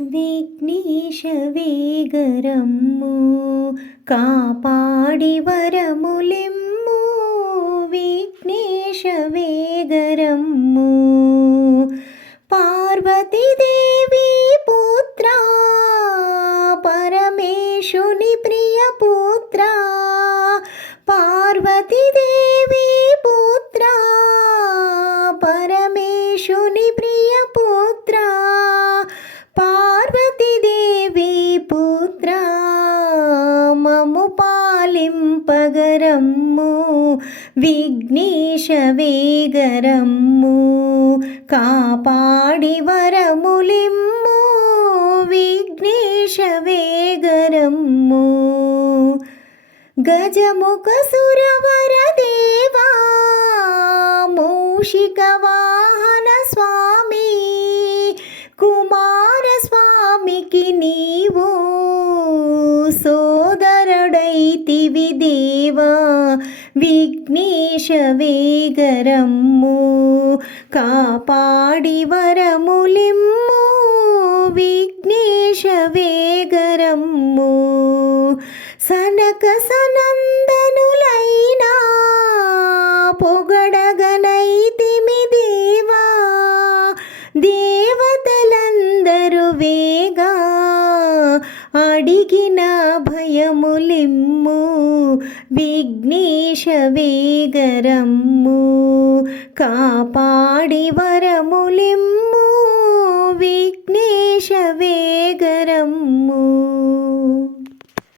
విఘ్నేశ వేగరమ్ము కాపాడి వరములిమ్ము. విఘ్నేశ వేగరమ్ము పార్వతీదేవి పుత్ర పరమేశుని ప్రియ పుత్ర. పార్వతీదేవి పుత్ర పరమేశుని ప్రియ పుత్ర. పార్వతీదేవి పుత్ర మము పాలింపగరమ్ము. విఘ్నేశ వేగరమ్ము కాపాడి వరములిమ్ము. విఘ్నేశ వేగరమ్ము గజముఖ సురవర దేవా మూషిక వాహన స్వామి. కుమార స్వామికి నీవు సోదరుడైతివి దేవా. విఘ్నేశ వేగరమ్ము కాపాడి వరములిమ్ము. విఘ్నేశ వేగరమ్ము సనక సనందనులైనా పొగడగనైతిమి దేవా. దేవతలందరూ వేగా అడిగిన భయములిమ్ము. విఘ్నేశ వేగరమ్ము కాపాడి వరములిమ్ము. విఘ్నేశ వేగరమ్ము.